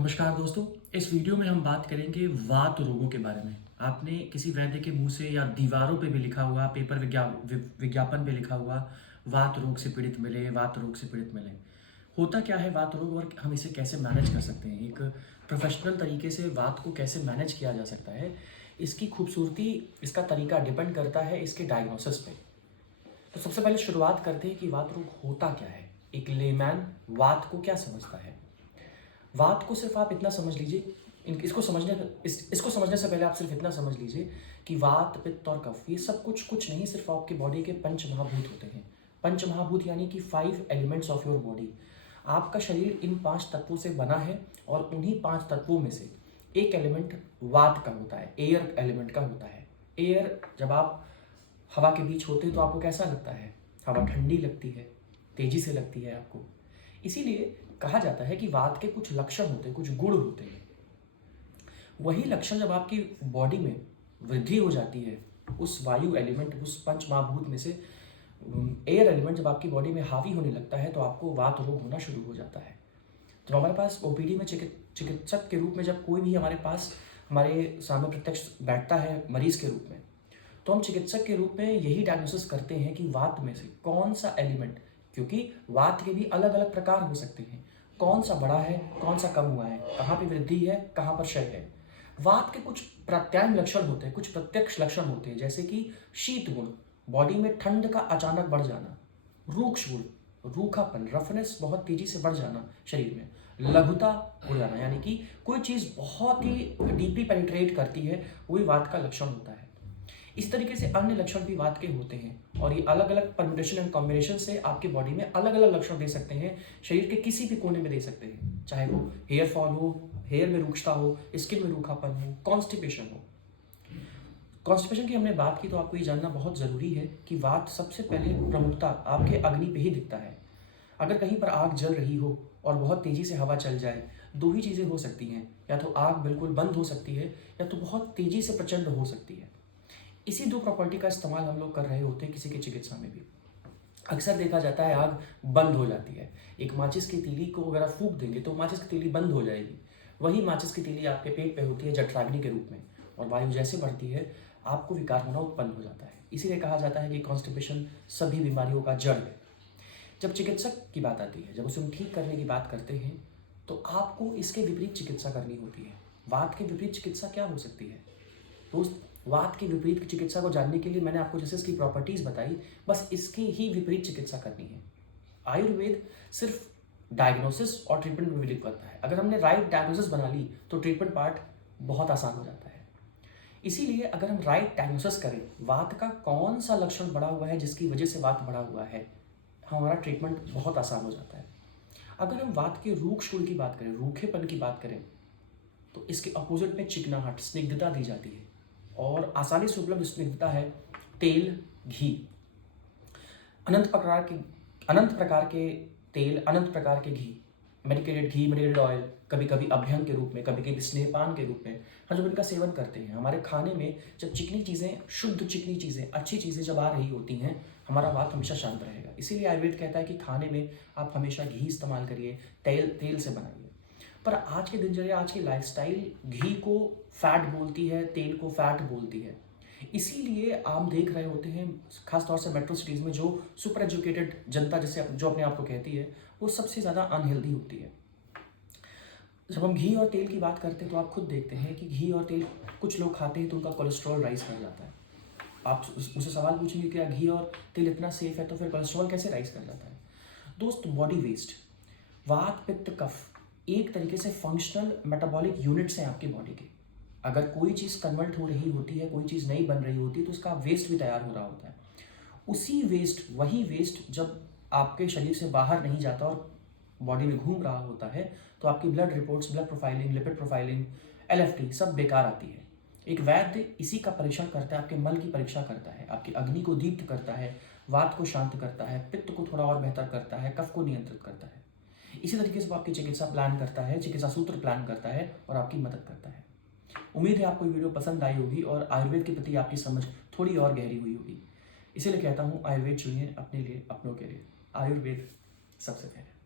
नमस्कार दोस्तों। इस वीडियो में हम बात करेंगे वात रोगों के बारे में। आपने किसी वैद्य के मुंह से या दीवारों पे भी लिखा हुआ, पेपर विज्ञापन पे लिखा हुआ, वात रोग से पीड़ित मिले, वात रोग से पीड़ित मिले। होता क्या है वात रोग और हम इसे कैसे मैनेज कर सकते हैं? एक प्रोफेशनल तरीके से वात को कैसे मैनेज किया जा सकता है, इसकी खूबसूरती, इसका तरीका डिपेंड करता है इसके डायग्नोसिस पे। तो सबसे पहले शुरुआत करते हैं कि वात रोग होता क्या है। एक लेमैन वात को क्या समझता है? वात को सिर्फ आप इतना समझ लीजिए, इसको समझने से पहले आप सिर्फ इतना समझ लीजिए कि वात, पित्त और कफ ये सब कुछ नहीं, सिर्फ आपके बॉडी के पंच महाभूत होते हैं। पंच महाभूत यानी कि 5 एलिमेंट्स ऑफ योर बॉडी। आपका शरीर इन 5 तत्वों से बना है और उन्हीं 5 तत्वों में से एक एलिमेंट वात का होता है, एयर एलिमेंट का होता है। एयर, जब आप हवा के बीच होते हैं तो आपको कैसा लगता है? हवा ठंडी लगती है, तेजी से लगती है आपको। इसीलिए कहा जाता है कि वात के कुछ लक्षण होते हैं, कुछ गुण होते हैं। वही लक्षण जब आपकी बॉडी में वृद्धि हो जाती है, उस वायु एलिमेंट, उस पंच महाभूत में से एयर एलिमेंट जब आपकी बॉडी में हावी होने लगता है तो आपको वात रोग होना शुरू हो जाता है। तो हमारे पास ओपीडी में चिकित्सक के रूप में जब कोई भी हमारे पास, हमारे सामने प्रत्यक्ष बैठता है मरीज के रूप में, तो हम चिकित्सक के रूप में यही डायग्नोसिस करते हैं कि वात में से कौन सा एलिमेंट, क्योंकि वात के भी अलग अलग प्रकार हो सकते हैं, कौन सा बड़ा है, कौन सा कम हुआ है, कहाँ पे वृद्धि है, कहाँ पर क्षय है। वात के कुछ प्रत्याम्नाय लक्षण होते हैं, कुछ प्रत्यक्ष लक्षण होते हैं, जैसे कि शीत गुण, बॉडी में ठंड का अचानक बढ़ जाना। रूक्ष गुण, रूखापन, रफनेस बहुत तेजी से बढ़ जाना शरीर में। लघुता हो जाना, यानी कि कोई चीज बहुत ही डीपली पेनिट्रेट करती है, वही वात का लक्षण होता है। इस तरीके से अन्य लक्षण भी वात के होते हैं और ये अलग अलग परम्यूटेशन एंड कॉम्बिनेशन से आपकी बॉडी में अलग अलग लक्षण दे सकते हैं। शरीर के किसी भी कोने में दे सकते हैं, चाहे वो हेयर फॉल हो, हेयर में रूक्षता हो, स्किन में रूखापन हो, कॉन्स्टिपेशन हो। कॉन्स्टिपेशन की हमने बात की तो आपको ये जानना बहुत ज़रूरी है कि वात सबसे पहले प्रमुखता आपके अग्नि पे ही दिखता है। अगर कहीं पर आग जल रही हो और बहुत तेज़ी से हवा चल जाए, दो ही चीज़ें हो सकती हैं, या तो आग बिल्कुल बंद हो सकती है या तो बहुत तेज़ी से प्रचंड हो सकती है। इसी दो प्रॉपर्टी का इस्तेमाल हम लोग कर रहे होते हैं किसी की चिकित्सा में भी। अक्सर देखा जाता है आग बंद हो जाती है। एक माचिस की तीली को अगर आप फूंक देंगे तो माचिस की तीली बंद हो जाएगी। वही माचिस की तीली आपके पेट पे होती है जठराग्नि के रूप में, और वायु जैसे बढ़ती है आपको विकार होना उत्पन्न हो जाता है। इसीलिए कहा जाता है कि कॉन्स्टिपेशन सभी बीमारियों का जड़ है। जब चिकित्सक की बात आती है, जब उसे हम ठीक करने की बात करते हैं, तो आपको इसके विपरीत चिकित्सा करनी होती है। वात के विपरीत चिकित्सा क्या हो सकती है दोस्त? वात की विपरीत चिकित्सा को जानने के लिए मैंने आपको जैसे इसकी प्रॉपर्टीज बताई, बस इसकी ही विपरीत चिकित्सा करनी है। आयुर्वेद सिर्फ डायग्नोसिस और ट्रीटमेंट में बिलीव करता है। अगर हमने राइट डायग्नोसिस बना ली तो ट्रीटमेंट पार्ट बहुत आसान हो जाता है। इसीलिए अगर हम राइट डायग्नोसिस करें, वात का कौन सा लक्षण बढ़ा हुआ है जिसकी वजह से वात बढ़ा हुआ है, हमारा ट्रीटमेंट बहुत आसान हो जाता है। अगर हम वात के रूक्ष गुण की बात करें, रूखेपन की बात करें, तो इसके अपोजिट में चिकनाहट, स्निग्धता दी जाती है। और आसानी से उपलब्ध स्निग्धता है तेल, घी। अनंत प्रकार के तेल, अनंत प्रकार के घी, मेडिकेटेड घी, मेडिकेटेड ऑयल, कभी कभी अभ्यंग के रूप में, कभी कभी स्नेहपान के रूप में हम जब इनका सेवन करते हैं, हमारे खाने में जब चिकनी चीज़ें, शुद्ध चिकनी चीज़ें, अच्छी चीज़ें जब आ रही होती हैं, हमारा वात हमेशा शांत रहेगा। इसीलिए आयुर्वेद कहता है कि खाने में आप हमेशा घी इस्तेमाल करिए, तेल से बनाइए। पर आज की दिनचर्या, आज की लाइफस्टाइल घी को फैट बोलती है, तेल को फैट बोलती है। इसीलिए आप देख रहे होते हैं खासतौर से मेट्रो सिटीज़ में जो सुपर एजुकेटेड जनता जो अपने आप को कहती है, वो सबसे ज़्यादा अनहेल्दी होती है। जब हम घी और तेल की बात करते हैं तो आप खुद देखते हैं कि घी और तेल कुछ लोग खाते हैं तो उनका कोलेस्ट्रॉल राइज कर जाता है। आप मुझसे सवाल पूछेंगे कि घी और तेल इतना सेफ है तो फिर कोलेस्ट्रॉल कैसे राइज कर जाता है? दोस्त, बॉडी वेस्ट, वात, पित्त, कफ एक तरीके से फंक्शनल मेटाबॉलिक यूनिट्स हैं आपकी बॉडी के। अगर कोई चीज़ कन्वर्ट हो रही होती है, कोई चीज़ नई बन रही होती है, तो उसका वेस्ट भी तैयार हो रहा होता है। वही वेस्ट जब आपके शरीर से बाहर नहीं जाता और बॉडी में घूम रहा होता है, तो आपकी blood reports, blood profiling, lipid profiling, LFT सब बेकार आती है। एक वैद्य इसी का परीक्षण करता है, आपके मल की परीक्षा करता है, आपकी अग्नि को दीप्त करता है, वात को शांत करता है, पित्त को थोड़ा और बेहतर करता है, कफ को नियंत्रित करता है। इसी तरीके से वो आपकी चिकित्सा प्लान करता है, चिकित्सा सूत्र प्लान करता है और आपकी मदद करता है। उम्मीद है आपको ये वीडियो पसंद आई होगी और आयुर्वेद के प्रति आपकी समझ थोड़ी और गहरी हुई होगी। इसीलिए कहता हूँ, आयुर्वेद चुनिए अपने लिए, अपनों के लिए। आयुर्वेद सबसे पहले।